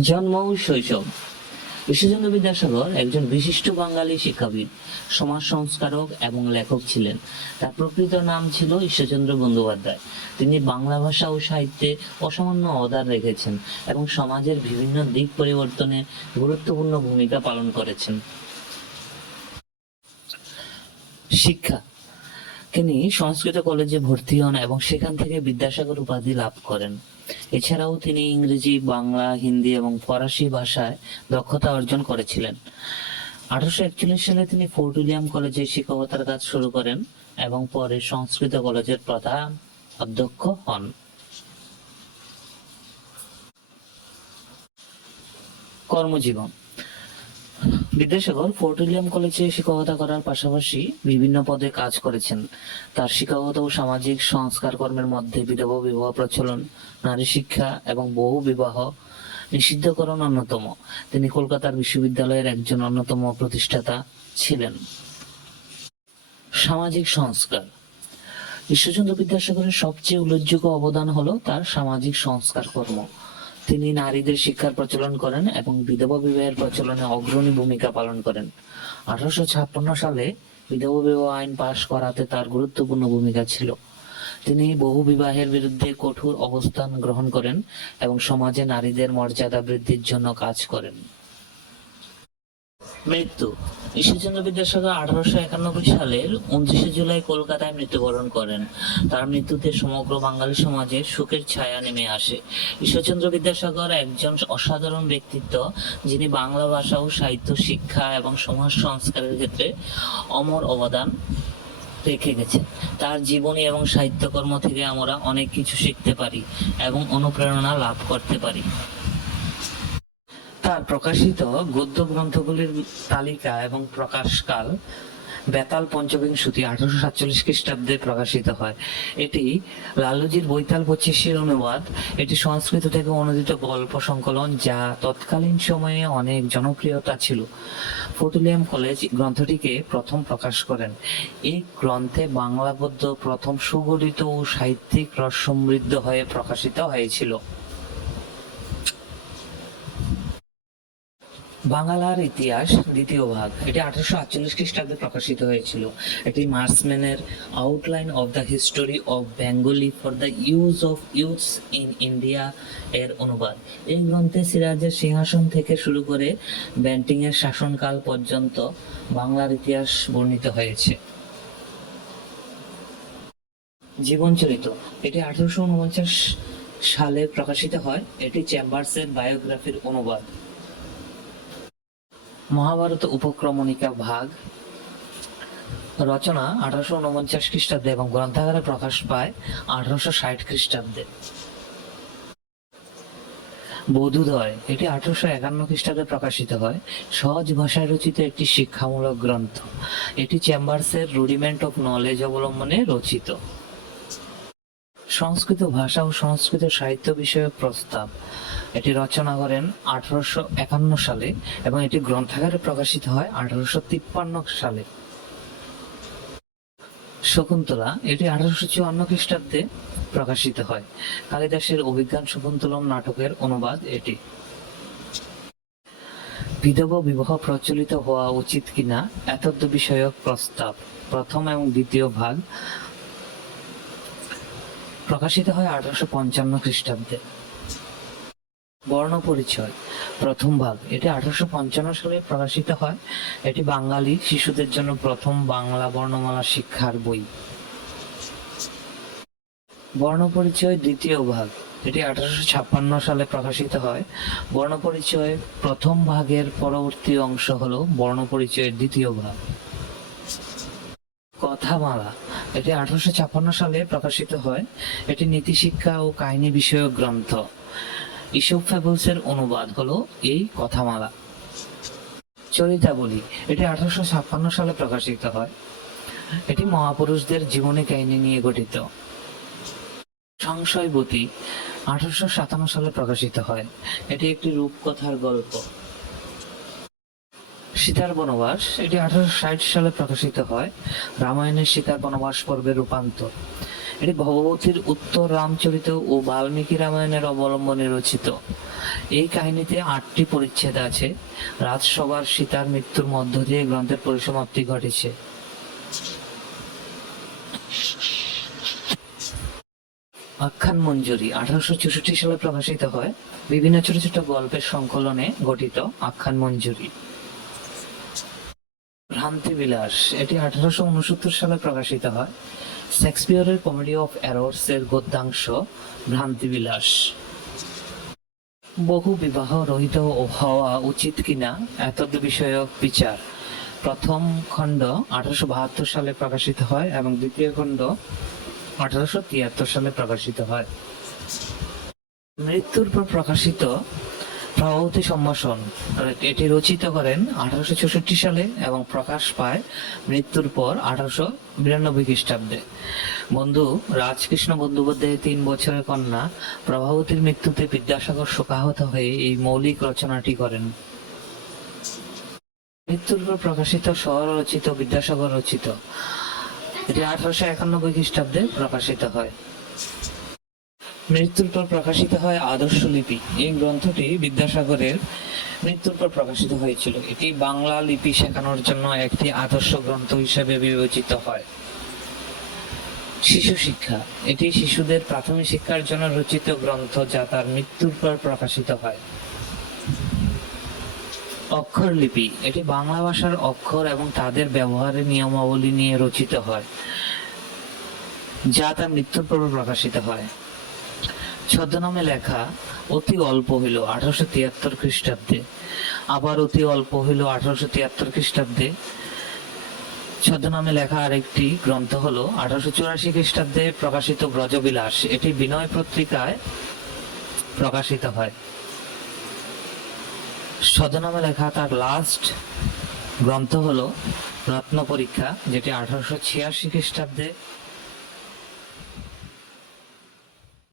জন্ম ও শৈশব। ঈশ্বরচন্দ্র বিদ্যাসাগর একজন বিশিষ্ট বাঙালি শিক্ষাবিদ, সমাজ সংস্কারক এবং লেখক ছিলেন। তার প্রকৃত নাম ছিল ঈশ্বরচন্দ্র বন্দ্যোপাধ্যায়। তিনি বাংলা ভাষা ও সাহিত্যে অসামান্য অবদান রেখেছেন এবং সমাজের বিভিন্ন দিক পরিবর্তনে গুরুত্বপূর্ণ ভূমিকা পালন করেছেন। শিক্ষা। তিনি সংস্কৃত কলেজে ভর্তি হন এবং সেখান থেকে বিদ্যাসাগর উপাধি লাভ করেন। এছাড়াও তিনি ইংরেজি, বাংলা, হিন্দি এবং ফরাসি ভাষায় দক্ষতা অর্জন করেছিলেন। আঠারোশো একচল্লিশ সালে তিনি ফোর্ট উইলিয়াম কলেজে শিক্ষকতার কাজ শুরু করেন এবং পরে সংস্কৃত কলেজের প্রধান অধ্যক্ষ হন। কর্মজীবন বিদ্যাসাগর ফোর্ট উইলিয়াম কলেজে শিক্ষকতা করার পাশাপাশি বিভিন্ন পদে কাজ করেছেন। তার শিক্ষাগত ও সামাজিক সংস্কার কর্মের মধ্যে বিধবা বিবাহ প্রচলন, নারী শিক্ষা এবং বহু বিবাহ নিষিদ্ধকরণ অন্যতম। তিনি কলকাতার বিশ্ববিদ্যালয়ের একজন অন্যতম প্রতিষ্ঠাতা ছিলেন। সামাজিক সংস্কার। ঈশ্বরচন্দ্র বিদ্যাসাগরের সবচেয়ে উল্লেখযোগ্য অবদান হলো তার সামাজিক সংস্কার কর্ম। তিনি নারীদের শিক্ষার প্রচলন করেন এবং বিধবা বিবাহের প্রচলনে অগ্রণী ভূমিকা পালন করেন। আঠারোশো ছাপ্পান্ন সালে বিধবা বিবাহ আইন পাশ করাতে তার গুরুত্বপূর্ণ ভূমিকা ছিল। তিনি বহু বিবাহের বিরুদ্ধে কঠোর অবস্থান গ্রহণ করেন এবং সমাজে নারীদের মর্যাদা বৃদ্ধির জন্য কাজ করেন। মৃত্যু। ঈশ্বরচন্দ্র বিদ্যাসাগর আঠারোশো একানব্বই সালের উনত্রিশে জুলাই কলকাতায় মৃত্যুবরণ করেন। তার মৃত্যুতে সমগ্র বাঙালি সমাজে শোকের ছায়া নেমে আসে। ঈশ্বরচন্দ্র বিদ্যাসাগর একজন অসাধারণ ব্যক্তিত্ব, যিনি বাংলা ভাষা ও সাহিত্য, শিক্ষা এবং সমাজ সংস্কারের ক্ষেত্রে অমর অবদান রেখে গেছেন। তার জীবনী এবং সাহিত্যকর্ম থেকে আমরা অনেক কিছু শিখতে পারি এবং অনুপ্রেরণা লাভ করতে পারি। তার প্রকাশিত গদ্য গ্রন্থগুলির তালিকা এবং প্রকাশকাল বেতাল পঞ্চবিংশতি আঠারোশো সাতচল্লিশ খ্রিস্টাব্দে প্রকাশিত হয়। এটি লালুজির বৈতাল পঁচিশের অনুবাদ। এটি সংস্কৃত থেকে অনুদিত গল্প সংকলন যা তৎকালীন সময়ে অনেক জনপ্রিয়তা ছিল। ফোর্টুলিয়াম কলেজ গ্রন্থটিকে প্রথম প্রকাশ করেন। এই গ্রন্থে বাংলা গদ্য প্রথম সুগঠিত ও সাহিত্যিক রস সমৃদ্ধ হয়ে প্রকাশিত হয়েছিল। বাংলার ইতিহাস দ্বিতীয় ভাগ। এটি আঠারোশো আটচল্লিশ খ্রিস্টাব্দে প্রকাশিত হয়েছিল। এটি মার্সম্যানের outline of the history of Bengali for the use of youths in India এর অনুবাদ। এই গ্রন্থে সিরাজের সিংহাসন থেকে শুরু করে ব্যান্টিং এর শাসনকাল পর্যন্ত বাংলার ইতিহাস বর্ণিত হয়েছে। জীবনচরিত এটি আঠারোশো উনপঞ্চাশ সালে প্রকাশিত হয়। এটি চেম্বার্সের বায়োগ্রাফির অনুবাদ। মহাভারত উপক্রমণিকা ভাগ, রচনা আঠারোশো উনপঞ্চাশ খ্রিস্টাব্দে এবং গ্রন্থাগারে প্রকাশ পায় আঠারোশো ষাট খ্রিস্টাব্দে। বোধোদয়, এটি আঠারোশো একান্ন খ্রিস্টাব্দে প্রকাশিত হয়। সহজ ভাষায় রচিত একটি শিক্ষামূলক গ্রন্থ। এটি চেম্বার্সের রুডিমেন্ট অফ নলেজ অবলম্বনে রচিত। সংস্কৃত ভাষা ও সংস্কৃত সাহিত্য বিষয়ক প্রস্তাব। এটি রচনা করেন আঠারোশো একান্ন সালে এবং এটি গ্রন্থাগারে প্রকাশিত হয় আঠারোশো তিপ্পান্ন সালে। শকুন্তলা, এটি আঠারোশো চুয়ান্ন খ্রিস্টাব্দে প্রকাশিত হয়। কালিদাসের অভিজ্ঞান শকুন্তলম নাটকের অনুবাদ এটি। বিধবা বিবাহ প্রচলিত হওয়া উচিত কিনা এতদ্য বিষয়ক প্রস্তাব, প্রথম এবং দ্বিতীয় ভাগ, প্রকাশিত হয় আঠারোশো পঞ্চান্ন খ্রিস্টাব্দে। বর্ণ পরিচয় প্রথম ভাগ। এটি আঠারোশো পঞ্চান্ন সালে প্রকাশিত হয়। এটি বাঙালি শিশুদের জন্য প্রথম বাংলা বর্ণমালা শিক্ষার বই। বর্ণ পরিচয় দ্বিতীয় ভাগ। এটি আঠারোশো ছাপ্পান্ন সালে প্রকাশিত হয়। বর্ণ পরিচয় প্রথম ভাগের পরবর্তী অংশ হল বর্ণ পরিচয়ের দ্বিতীয় ভাগ। কথামালা। এটি আঠারোশো ছাপ্পান্ন সালে প্রকাশিত হয়। এটি নীতিশিক্ষা ও কাহিনী বিষয়ক গ্রন্থ। ইসব ফ্যাবলসের অনুবাদ হলো এই কথামালা। চরিতাবলী এটি আঠারোশো ছাপ্পান্ন সালে প্রকাশিত হয়। এটি মহাপুরুষদের জীবনী কাহিনী নিয়ে গঠিত। সংশয়বতী, আঠারোশো সাতান্ন সালে প্রকাশিত হয়। এটি একটি রূপকথার গল্প। সীতার বনবাস, এটি আঠারোশো ষাট সালে প্রকাশিত হয়। রামায়ণের সীতার বনবাস পর্বের রূপান্তর। এটি ভগবতীর উত্তর রামচরিত ও বাল্মীকি রামায়ণের অবলম্বনে রচিত। এই কাহিনীতে আটটি পরিচ্ছেদ আছে। রাজসভার সীতার মৃত্যুর মধ্য দিয়ে গ্রন্থের পরিসমাপ্তি ঘটেছে। আখ্যান মঞ্জুরি, আঠারোশো চৌষট্টি সালে প্রকাশিত হয়। বিভিন্ন ছোট ছোট গল্পের সংকলনে গঠিত আখ্যান মঞ্জুরি। ভ্রান্তি বিলাস এটি আঠারোশো উনসত্তর সালে প্রকাশিত হয়। শেক্সপিয়রের কমেডি অফ অ্যারোর্স এর গদ্যাংশ ভ্রান্তি বিলাস বহু বিবাহ রহিত হওয়া উচিত কিনা, এতদ বিষয়ক বিচার। প্রথম খণ্ড আঠারোশো বাহাত্তর সালে প্রকাশিত হয় এবং দ্বিতীয় খণ্ড আঠারোশো তিয়াত্তর সালে প্রকাশিত হয়। মৃত্যুর পর প্রকাশিত প্রভাবতী সম্ভাষণ। এটি রচিত করেন আঠারোশো চৌষট্টি সালে এবং প্রকাশ পায় মৃত্যুর পর আঠারোশো বিরানব্বই খ্রিস্টাব্দে। বন্ধু, রাজকৃষ্ণ বন্দ্যোপাধ্যায়ের তিন বছরের কন্যা প্রভাবতীর মৃত্যুতে বিদ্যাসাগর শোকাহত হয়ে এই মৌলিক রচনাটি করেন। মৃত্যুর পর প্রকাশিত স্বরচিত বিদ্যাসাগর রচিত। এটি আঠারোশো একানব্বই খ্রিস্টাব্দে প্রকাশিত হয়। মৃত্যুর পর প্রকাশিত হয় আদর্শ লিপি। এই গ্রন্থটি বিদ্যাসাগরের মৃত্যুর পর প্রকাশিত হয়েছিল। এটি বাংলা লিপি শেখানোর জন্য একটি আদর্শ গ্রন্থ হিসেবে বিবেচিত হয়। শিশু শিক্ষা। এটি শিশুদের প্রাথমিক শিক্ষার জন্য রচিত গ্রন্থ যা তার মৃত্যুর পর প্রকাশিত হয়। অক্ষর লিপি। এটি বাংলা ভাষার অক্ষর এবং তাদের ব্যবহারের নিয়মাবলী নিয়ে রচিত হয়, যা তার মৃত্যুর পর প্রকাশিত হয়। ছদ্মনামে লেখা, অতি অল্প হইল আঠারোশো তিয়াত্তর খ্রিস্টাব্দে। আবার অতি অল্প হইল আঠারোশো তিয়াত্তর খ্রিস্টাব্দে। ছদ্মনামে লেখা আরেকটি গ্রন্থ হল আঠারোশো চুরাশি খ্রিস্টাব্দে প্রকাশিত ব্রজবিলাস। এটি বিনয় পত্রিকায় প্রকাশিত হয়। ছদ্মনামে লেখা তার লাস্ট গ্রন্থ হলো রত্ন পরীক্ষা, যেটি আঠারোশো ছিয়াশি খ্রিস্টাব্দে